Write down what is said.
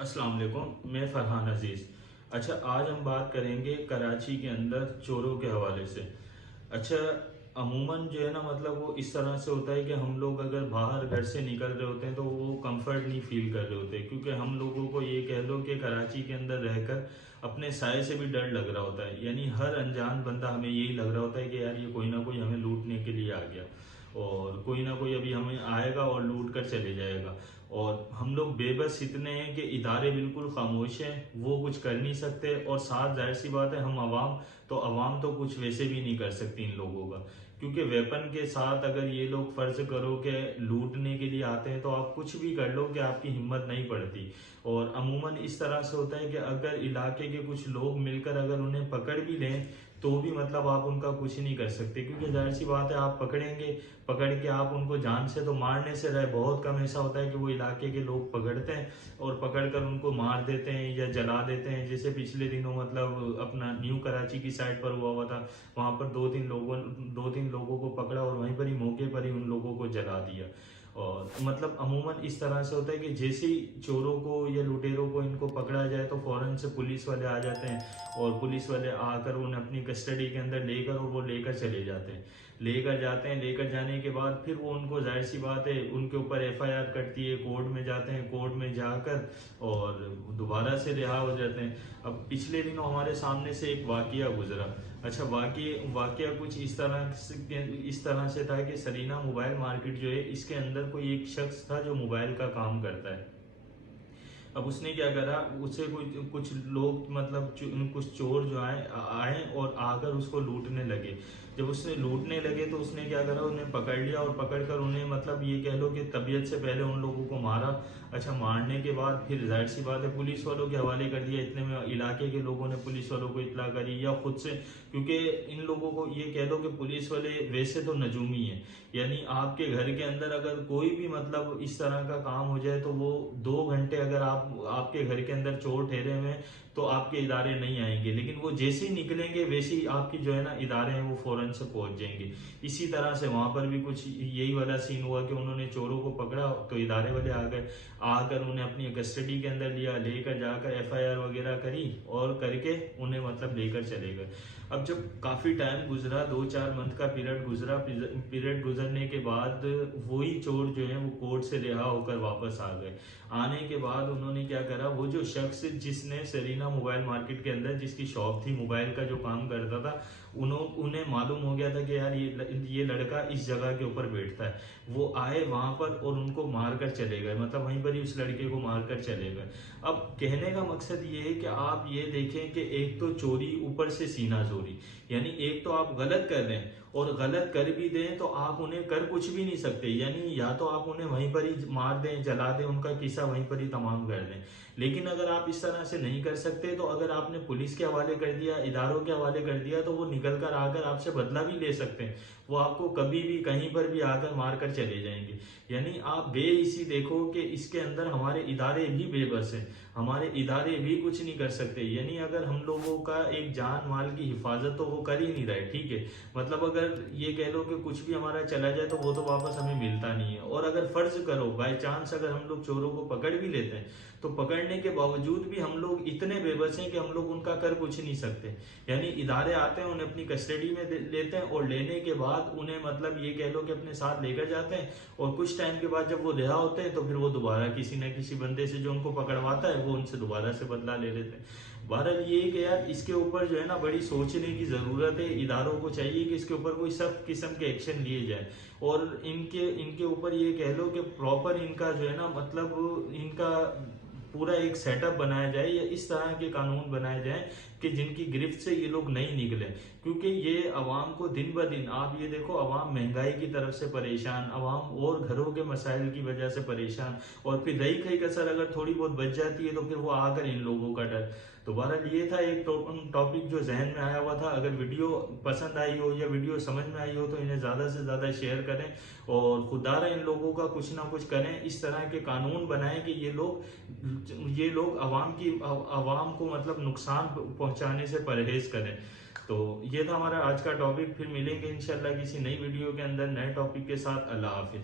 अस्सलाम वालेकुम, मैं फरहान अजीज़। अच्छा, आज हम बात करेंगे कराची के अंदर चोरों के हवाले से। अच्छा, अमूमन जो है ना, मतलब वो इस तरह से होता है कि हम लोग अगर बाहर घर से निकल रहे होते हैं तो वो कंफर्ट नहीं फील कर रहे होते, क्योंकि हम लोगों को ये कह लो कि कराची के अंदर रहकर अपने साय से भी डर लग रहा होता है। यानी हर अनजान बंदा हमें यही लग रहा होता है कि यार ये कोई ना कोई हमें लूटने के लिए आ गया और कोई ना कोई अभी हमें आएगा और लूट कर चले जाएगा। और हम लोग बेबस इतने हैं कि इदारे बिल्कुल खामोश हैं, वो कुछ कर नहीं सकते। और साथ जाहिर सी बात है, हम आवाम तो कुछ वैसे भी नहीं कर सकती इन लोगों का, क्योंकि वेपन के साथ अगर ये लोग फर्ज करो कि लूटने के लिए आते हैं तो आप कुछ भी कर लो कि आपकी हिम्मत नहीं पड़ती। और अमूमन इस तरह से होता है कि अगर इलाके के कुछ लोग मिलकर अगर उन्हें पकड़ भी लें तो भी मतलब आप उनका कुछ नहीं कर सकते, क्योंकि जाहिर सी बात है, आप पकड़ के आप उनको जान से तो मारने से रहे। बहुत कम ऐसा होता है कि वो इलाके के लोग पकड़ते हैं और पकड़कर उनको मार देते हैं या जला देते हैं। जैसे पिछले दिनों मतलब अपना न्यू कराची की साइड पर हुआ था, वहां पर दो तीन लोगों को पकड़ा और वहीं पर ही मौके पर ही उन लोगों को जला दिया। और मतलब अमूमन इस तरह से होता है कि जैसे ही चोरों को या लुटेरों को इनको पकड़ा जाए तो फौरन से पुलिस वाले आ जाते हैं और पुलिस वाले आकर उन्हें अपनी कस्टडी के अंदर लेकर और वो लेकर चले जाते हैं। लेकर जाने के बाद फिर वो उनको जाहिर सी बात है उनके ऊपर एफआईआर कटती है, कोर्ट में जाते हैं, कोर्ट में जाकर और दोबारा से रिहा हो जाते हैं। अब पिछले दिनों हमारे सामने से एक वाकया गुजरा। अच्छा, वाकया कुछ इस तरह से था कि सरीना मोबाइल मार्केट जो है, इसके अंदर कोई एक शख्स था जो मोबाइल का काम करता है। अब उसने क्या करा, उसे कुछ लोग मतलब कुछ चोर जो आए और आकर उसको लूटने लगे। जब उसने लूटने लगे तो उसने क्या करा, उन्हें पकड़ लिया और पकड़कर उन्हें मतलब ये कह लो कि तबीयत से पहले उन लोगों को मारा। अच्छा, मारने के बाद फिर जाहिर सी बात है पुलिस वालों के हवाले कर दिया। इतने में इलाके के लोगों ने पुलिस वालों को इत्तला करी या खुद से, क्योंकि इन लोगों को ये कह लो कि पुलिस वाले वैसे तो नजूमी है। यानी आपके घर के अंदर अगर कोई भी मतलब इस तरह का काम हो जाए तो वो 2 घंटे अगर आपके घर के अंदर चोर ठहरे हुए हैं तो आपके इदारे नहीं आएंगे, लेकिन वो जैसे ही निकलेंगे वैसे ही आपकी जो है ना इदारे हैं वो फौरन से पहुंच जाएंगे। इसी तरह से वहां पर भी कुछ यही वाला सीन हुआ कि उन्होंने चोरों को पकड़ा तो इदारे वाले आ गए, आकर उन्हें अपनी कस्टडी के अंदर लिया, लेकर जाकर एफआईआर वगैरह करी और करके उन्हें मतलब लेकर चले गए। अब जब काफी टाइम गुजरा, 2-4 मंथ का पीरियड गुजरने के बाद वही चोर जो है वो कोर्ट से रिहा होकर वापस आ गए। आने के बाद उन्होंने क्या करा, वो जो शख्स जिसने सरीना मोबाइल मार्केट के अंदर जिसकी शॉप थी, मोबाइल का जो काम करता था, उन्हें मालूम हो गया था कि यार ये लड़का इस जगह के ऊपर बैठता है। वो आए वहां पर और उनको मारकर चले गए, मतलब वहीं पर ही उस लड़के को मारकर चले गए। अब कहने का मकसद ये है कि आप ये देखें कि एक तो चोरी, ऊपर से सीना चोरी। यानी एक तो आप गलत कर रहे हैं और गलत कर भी दें तो आप उन्हें कर कुछ भी नहीं सकते। यानी या तो आप उन्हें वहीं पर ही मार दें, जला दें, उनका किस्सा वहीं पर ही तमाम कर दें। लेकिन अगर आप इस तरह से नहीं कर सकते तो अगर आपने पुलिस के हवाले कर दिया, इदारों के हवाले कर दिया, तो वो निकल कर आकर आपसे बदला भी ले सकते हैं। वो आपको कभी भी कहीं पर भी आकर मार कर चले जाएंगे। यानी आप बेहिसी देखो कि इसके अंदर हमारे इदारे भी बेबस हैं, हमारे इदारे भी कुछ नहीं कर सकते। यानी अगर हम लोगों का एक जान माल की हिफाजत तो वो कर ही नहीं रहे, ठीक है, मतलब अगर ये कह लो कि कुछ भी हमारा चला जाए तो वो तो वापस हमें मिलता नहीं है। और अगर फर्ज करो बाय चांस अगर हम लोग चोरों को पकड़ भी लेते हैं तो पकड़ने के बावजूद भी हम लोग इतने बेबस हैं कि हम लोग उनका कर कुछ नहीं सकते। यानी इदारे आते हैं, उन्हें अपनी कस्टडी में लेते हैं और लेने के बाद उन्हें मतलब ये कह लो कि अपने साथ लेकर जाते हैं और कुछ टाइम के बाद जब वो रिहा होते हैं तो फिर वो दोबारा किसी न किसी बंदे से जो उनको पकड़वाता है वो उनसे दोबारा से बदला ले लेते हैं। बहरहाल ये कि यार इसके ऊपर जो है ना बड़ी सोचने की जरूरत है। इदारों को चाहिए कि इसके ऊपर कोई सख्त किस्म के एक्शन लिए जाए और इनके ऊपर ये कह लो कि प्रॉपर इनका जो है ना मतलब इनका पूरा एक सेटअप बनाया जाए या इस तरह के कानून बनाए जाए कि जिनकी गिरफ्त से ये लोग नहीं निकले। क्योंकि ये अवाम को दिन ब दिन, आप ये देखो, अवाम महंगाई की तरफ से परेशान, अवाम और घरों के मसाइल की वजह से परेशान, और फिर रही खई कसर अगर थोड़ी बहुत बच जाती है तो फिर वो आकर इन लोगों का डर। तो बहरहाल ये था एक टॉपिक जो जहन में आया हुआ था। अगर वीडियो पसंद आई हो या वीडियो समझ में आई हो तो इन्हें ज्यादा से ज्यादा शेयर करें और खुदारा इन लोगों का कुछ ना कुछ करें, इस तरह के कानून बनाएं कि ये लोग अवाम को मतलब नुकसान पहुंचाने से परहेज करें। तो ये था हमारा आज का टॉपिक। फिर मिलेंगे इंशाल्लाह किसी नई वीडियो के अंदर नए टॉपिक के साथ। अल्लाह हाफिज।